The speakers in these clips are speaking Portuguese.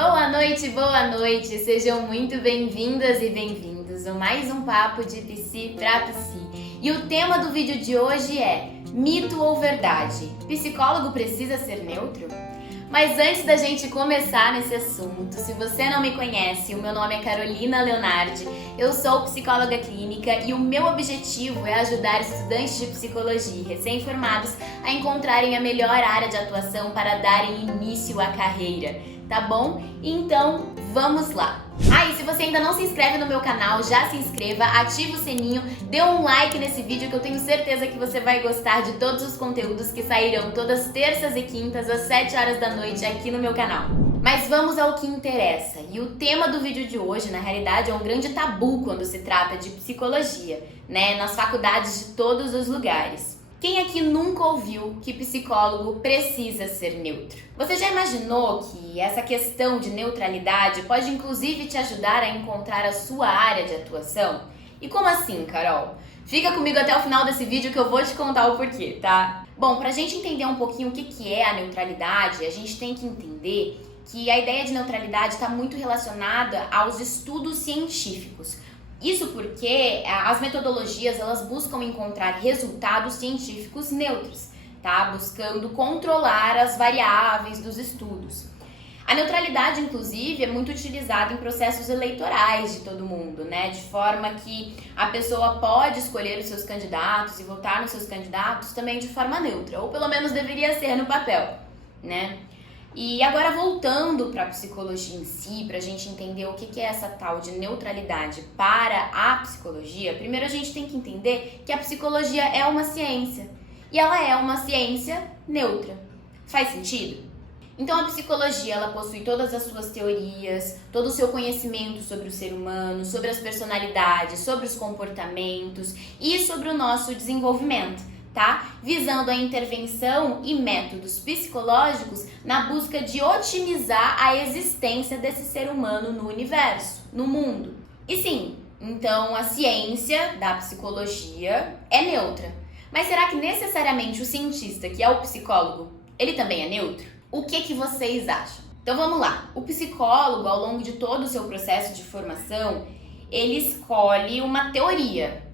Boa noite! Sejam muito bem-vindas e bem-vindos a mais um papo de Psi pra Psi. E o tema do vídeo de hoje é mito ou verdade? Psicólogo precisa ser neutro? Mas antes da gente começar nesse assunto, se você não me conhece, o meu nome é Carolina Leonardi, eu sou psicóloga clínica e o meu objetivo é ajudar estudantes de psicologia recém-formados a encontrarem a melhor área de atuação para darem início à carreira, tá bom? Então, vamos lá! E se você ainda não se inscreve no meu canal, já se inscreva, ativa o sininho, dê um like nesse vídeo que eu tenho certeza que você vai gostar de todos os conteúdos que sairão todas terças e quintas às 7 horas da noite aqui no meu canal. Mas vamos ao que interessa, e o tema do vídeo de hoje, na realidade, é um grande tabu quando se trata de psicologia, né, nas faculdades de todos os lugares. Quem aqui nunca ouviu que psicólogo precisa ser neutro? Você já imaginou que essa questão de neutralidade pode inclusive te ajudar a encontrar a sua área de atuação? E como assim, Carol? Fica comigo até o final desse vídeo que eu vou te contar o porquê, tá? Bom, pra gente entender um pouquinho o que é a neutralidade, a gente tem que entender que a ideia de neutralidade está muito relacionada aos estudos científicos. Isso porque as metodologias elas buscam encontrar resultados científicos neutros, tá? Buscando controlar as variáveis dos estudos. A neutralidade, inclusive, é muito utilizada em processos eleitorais de todo mundo, né? De forma que a pessoa pode escolher os seus candidatos e votar nos seus candidatos também de forma neutra, ou pelo menos deveria ser no papel, né? E agora voltando para a psicologia em si, para a gente entender o que é essa tal de neutralidade para a psicologia, primeiro a gente tem que entender que a psicologia é uma ciência e ela é uma ciência neutra. Faz sentido? Então a psicologia ela possui todas as suas teorias, todo o seu conhecimento sobre o ser humano, sobre as personalidades, sobre os comportamentos e sobre o nosso desenvolvimento. Tá? Visando a intervenção e métodos psicológicos na busca de otimizar a existência desse ser humano no universo, no mundo. E sim, então a ciência da psicologia é neutra. Mas será que necessariamente o cientista, que é o psicólogo, ele também é neutro? O que vocês acham? Então vamos lá. O psicólogo, ao longo de todo o seu processo de formação, ele escolhe uma teoria,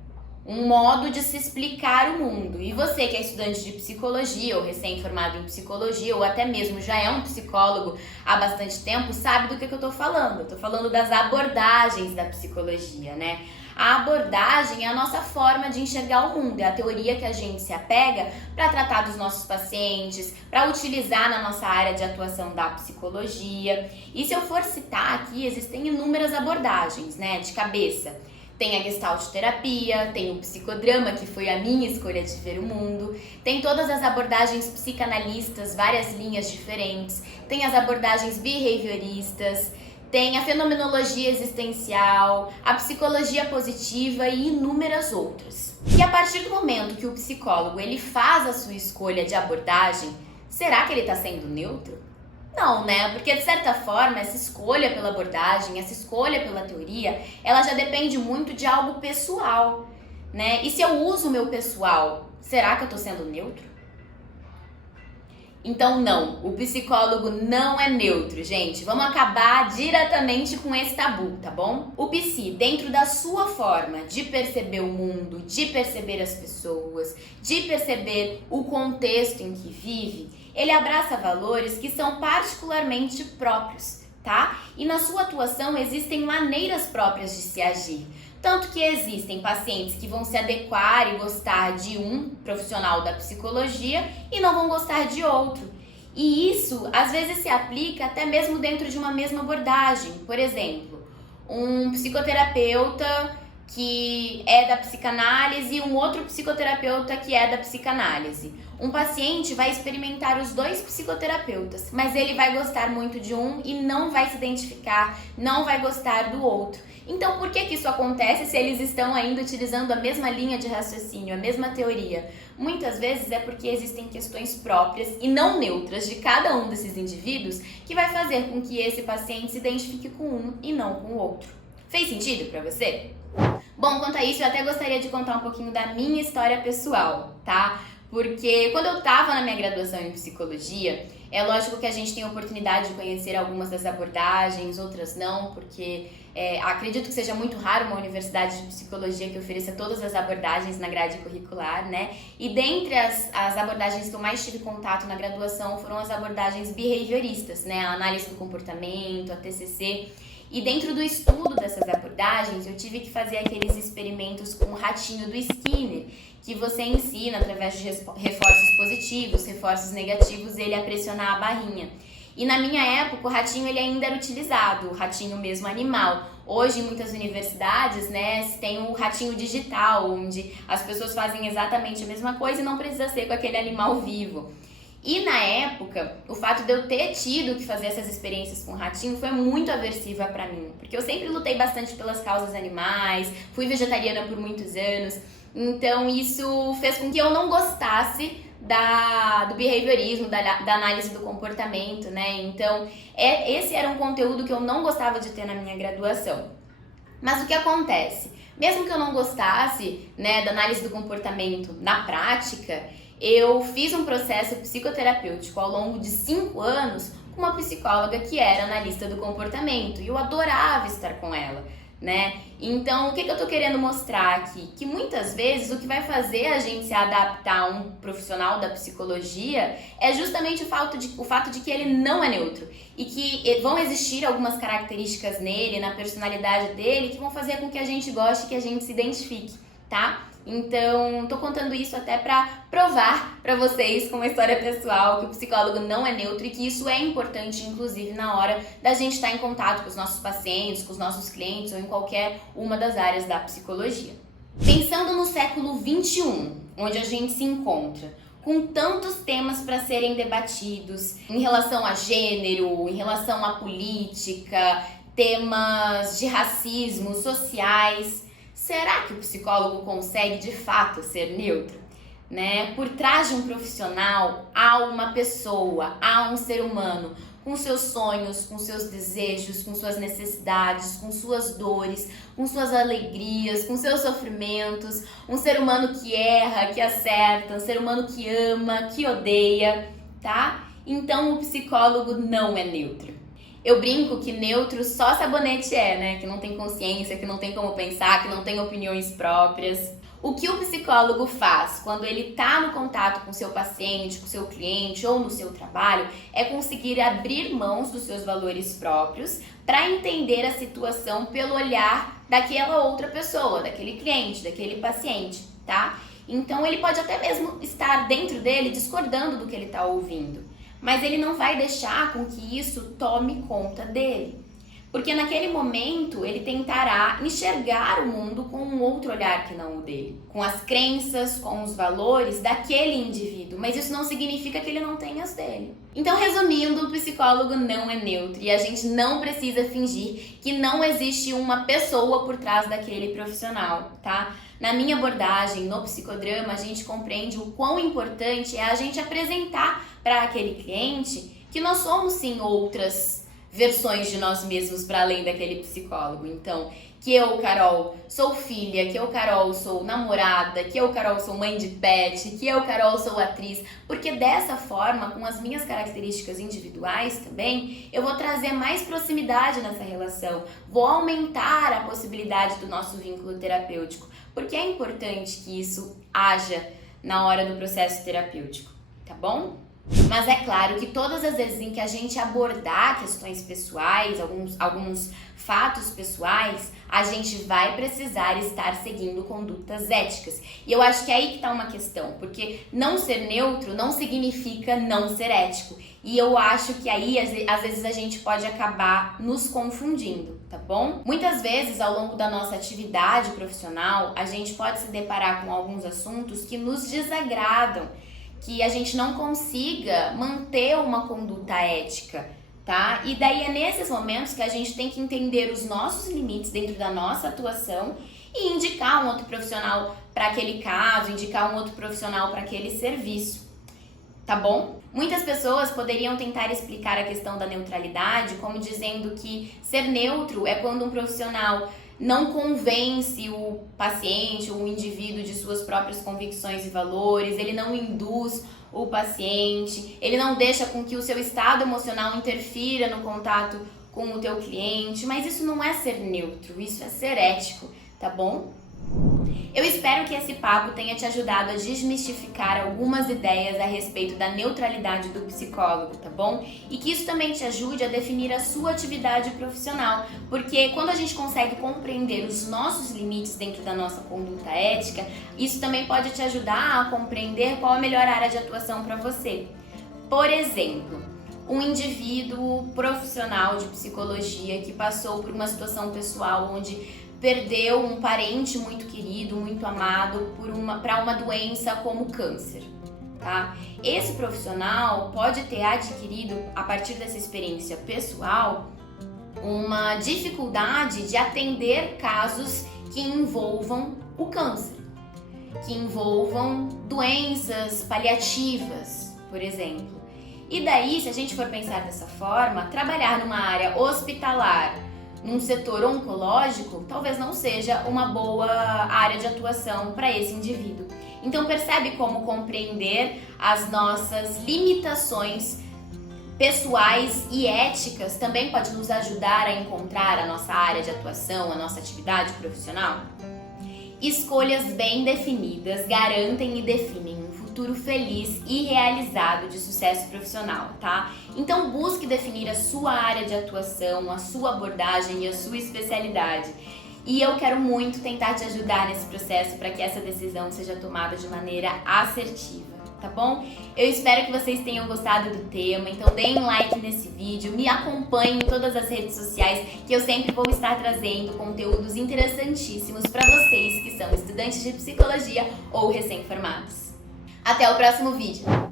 um modo de se explicar o mundo. E você que é estudante de psicologia ou recém-formado em psicologia ou até mesmo já é um psicólogo há bastante tempo, sabe do que eu tô falando. Eu tô falando das abordagens da psicologia, né? A abordagem é a nossa forma de enxergar o mundo, é a teoria que a gente se apega para tratar dos nossos pacientes, para utilizar na nossa área de atuação da psicologia. E se eu for citar aqui, existem inúmeras abordagens, né, de cabeça. Tem a Gestalt terapia, tem o psicodrama, que foi a minha escolha de ver o mundo, tem todas as abordagens psicanalistas, várias linhas diferentes, tem as abordagens behavioristas, tem a fenomenologia existencial, a psicologia positiva e inúmeras outras. E a partir do momento que o psicólogo ele faz a sua escolha de abordagem, será que ele está sendo neutro? Não, né? Porque de certa forma essa escolha pela abordagem, essa escolha pela teoria, ela já depende muito de algo pessoal, né? E se eu uso o meu pessoal, será que eu tô sendo neutro? Então não, o psicólogo não é neutro, gente. Vamos acabar diretamente com esse tabu, tá bom? O psi, dentro da sua forma de perceber o mundo, de perceber as pessoas, de perceber o contexto em que vive, ele abraça valores que são particularmente próprios, tá? E na sua atuação existem maneiras próprias de se agir. Tanto que existem pacientes que vão se adequar e gostar de um profissional da psicologia e não vão gostar de outro. E isso, às vezes, se aplica até mesmo dentro de uma mesma abordagem. Por exemplo, um psicoterapeuta que é da psicanálise e um outro psicoterapeuta que é da psicanálise. Um paciente vai experimentar os dois psicoterapeutas, mas ele vai gostar muito de um e não vai se identificar, não vai gostar do outro. Então, por que isso acontece se eles estão ainda utilizando a mesma linha de raciocínio, a mesma teoria? Muitas vezes é porque existem questões próprias e não neutras de cada um desses indivíduos que vai fazer com que esse paciente se identifique com um e não com o outro. Fez sentido pra você? Bom, quanto a isso, eu até gostaria de contar um pouquinho da minha história pessoal, tá? Porque quando eu tava na minha graduação em psicologia, É lógico que a gente tem a oportunidade de conhecer algumas das abordagens, outras não, porque acredito que seja muito raro uma universidade de psicologia que ofereça todas as abordagens na grade curricular, né? E dentre as abordagens que eu mais tive contato na graduação foram as abordagens behavioristas, né? A análise do comportamento, a TCC. E dentro do estudo dessas abordagens, eu tive que fazer aqueles experimentos com o ratinho do Skinner, que você ensina através de reforços positivos, reforços negativos, ele a pressionar a barrinha. E na minha época, o ratinho ele ainda era utilizado, o ratinho mesmo animal. Hoje, em muitas universidades, né, tem o ratinho digital, onde as pessoas fazem exatamente a mesma coisa e não precisa ser com aquele animal vivo. E na época, o fato de eu ter tido que fazer essas experiências com o ratinho foi muito aversiva pra mim, porque eu sempre lutei bastante pelas causas animais, fui vegetariana por muitos anos, então isso fez com que eu não gostasse do behaviorismo, da análise do comportamento, né? Então, esse era um conteúdo que eu não gostava de ter na minha graduação. Mas o que acontece? Mesmo que eu não gostasse, né, da análise do comportamento na prática, eu fiz um processo psicoterapêutico ao longo de 5 anos com uma psicóloga que era analista do comportamento e eu adorava estar com ela, né? Então, o que eu tô querendo mostrar aqui? Que muitas vezes o que vai fazer a gente se adaptar a um profissional da psicologia é justamente o fato de que ele não é neutro e que vão existir algumas características nele, na personalidade dele, que vão fazer com que a gente goste, que a gente se identifique, tá? Então, tô contando isso até pra provar pra vocês com uma história pessoal que o psicólogo não é neutro e que isso é importante, inclusive, na hora da gente estar em contato com os nossos pacientes, com os nossos clientes ou em qualquer uma das áreas da psicologia. Pensando no século XXI, onde a gente se encontra, com tantos temas para serem debatidos em relação a gênero, em relação à política, temas de racismo, sociais, será que o psicólogo consegue de fato ser neutro? Né? Por trás de um profissional há uma pessoa, há um ser humano com seus sonhos, com seus desejos, com suas necessidades, com suas dores, com suas alegrias, com seus sofrimentos, um ser humano que erra, que acerta, um ser humano que ama, que odeia, tá? Então o psicólogo não é neutro. Eu brinco que neutro só sabonete né? Que não tem consciência, que não tem como pensar, que não tem opiniões próprias. O que o psicólogo faz quando ele está no contato com o seu paciente, com o seu cliente ou no seu trabalho é conseguir abrir mãos dos seus valores próprios para entender a situação pelo olhar daquela outra pessoa, daquele cliente, daquele paciente, tá? Então ele pode até mesmo estar dentro dele discordando do que ele está ouvindo, mas ele não vai deixar com que isso tome conta dele. Porque naquele momento ele tentará enxergar o mundo com um outro olhar que não o dele, com as crenças, com os valores daquele indivíduo, mas isso não significa que ele não tenha as dele. Então, resumindo, o psicólogo não é neutro e a gente não precisa fingir que não existe uma pessoa por trás daquele profissional, tá? Na minha abordagem, no psicodrama, a gente compreende o quão importante é a gente apresentar para aquele cliente que nós somos sim outras versões de nós mesmos para além daquele psicólogo. Então, que eu, Carol, sou filha, que eu, Carol, sou namorada, que eu, Carol, sou mãe de pet, que eu, Carol, sou atriz, porque dessa forma, com as minhas características individuais também, eu vou trazer mais proximidade nessa relação, vou aumentar a possibilidade do nosso vínculo terapêutico, porque é importante que isso haja na hora do processo terapêutico, tá bom? Mas é claro que todas as vezes em que a gente abordar questões pessoais, alguns fatos pessoais, a gente vai precisar estar seguindo condutas éticas. E eu acho que é aí que está uma questão, porque não ser neutro não significa não ser ético. E eu acho que aí, às vezes, a gente pode acabar nos confundindo, tá bom? Muitas vezes, ao longo da nossa atividade profissional, a gente pode se deparar com alguns assuntos que nos desagradam, que a gente não consiga manter uma conduta ética, tá? E daí é nesses momentos que a gente tem que entender os nossos limites dentro da nossa atuação e indicar um outro profissional para aquele caso, indicar um outro profissional para aquele serviço, tá bom? Muitas pessoas poderiam tentar explicar a questão da neutralidade como dizendo que ser neutro é quando um profissional não convence o paciente ou o indivíduo de suas próprias convicções e valores, ele não induz o paciente, ele não deixa com que o seu estado emocional interfira no contato com o teu cliente, mas isso não é ser neutro, isso é ser ético, tá bom? Eu espero que esse papo tenha te ajudado a desmistificar algumas ideias a respeito da neutralidade do psicólogo, tá bom? E que isso também te ajude a definir a sua atividade profissional, porque quando a gente consegue compreender os nossos limites dentro da nossa conduta ética, isso também pode te ajudar a compreender qual a melhor área de atuação para você. Por exemplo, um indivíduo profissional de psicologia que passou por uma situação pessoal onde perdeu um parente muito querido, muito amado para uma doença como câncer, tá? Esse profissional pode ter adquirido, a partir dessa experiência pessoal, uma dificuldade de atender casos que envolvam o câncer, que envolvam doenças paliativas, por exemplo. E daí, se a gente for pensar dessa forma, trabalhar numa área hospitalar, num setor oncológico, talvez não seja uma boa área de atuação para esse indivíduo. Então percebe como compreender as nossas limitações pessoais e éticas também pode nos ajudar a encontrar a nossa área de atuação, a nossa atividade profissional? Escolhas bem definidas garantem e definem um futuro feliz e realizado de sucesso profissional, tá? Então busque definir a sua área de atuação, a sua abordagem e a sua especialidade. E eu quero muito tentar te ajudar nesse processo para que essa decisão seja tomada de maneira assertiva, tá bom? Eu espero que vocês tenham gostado do tema, então deem um like nesse vídeo, me acompanhem em todas as redes sociais, que eu sempre vou estar trazendo conteúdos interessantíssimos para vocês que são estudantes de psicologia ou recém-formados. Até o próximo vídeo!